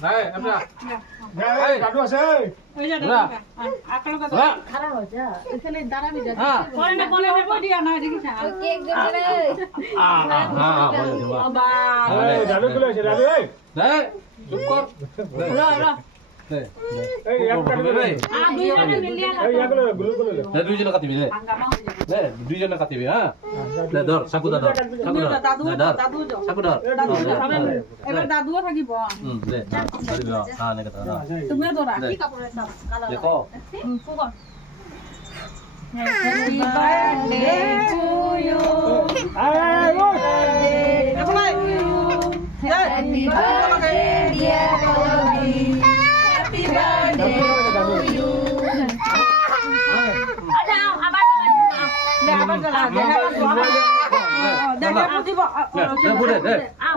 Đây, em ra. এই দাদু আছে এই ওই যে না। আকালো কথা না। খারাপ হচ্ছে এখানে দাঁড়াবি যা হ্যাঁ। পরে না পরে দিয়া না দেখিস কেক দেবে রে বাবা এই দাদু গুলো আছে দাদু এই Đây, chụp con. র র Đây. এই এক কাটি দে দুইজনে মিলিয়ে এই এগুলো গুলো গুলো Đây, দুই জনে কাটিবি রে। হাঙ্গামা হয়ে যাবে Đây, দুই জনে কাটিবি হ্যাঁ। Đây, ধর, চাকু ধর। চাকু ধর। দাদু ধর। দাদু যাও চাকু ধর। দাদু ধর। এবার দাদুও থাকিব দে। ধরিবি হ্যাঁ নে কথা না। তুমিও ধরা দে। কি কাপড় এটা কালো দেখো। ফুগন Happy birthday to you এই ওই Happy birthday dear Bobby Happy birthday to you আচ্ছা আবার দে আবার জ্বালা দে আবার দে দে দিব দে, দে, দে। আ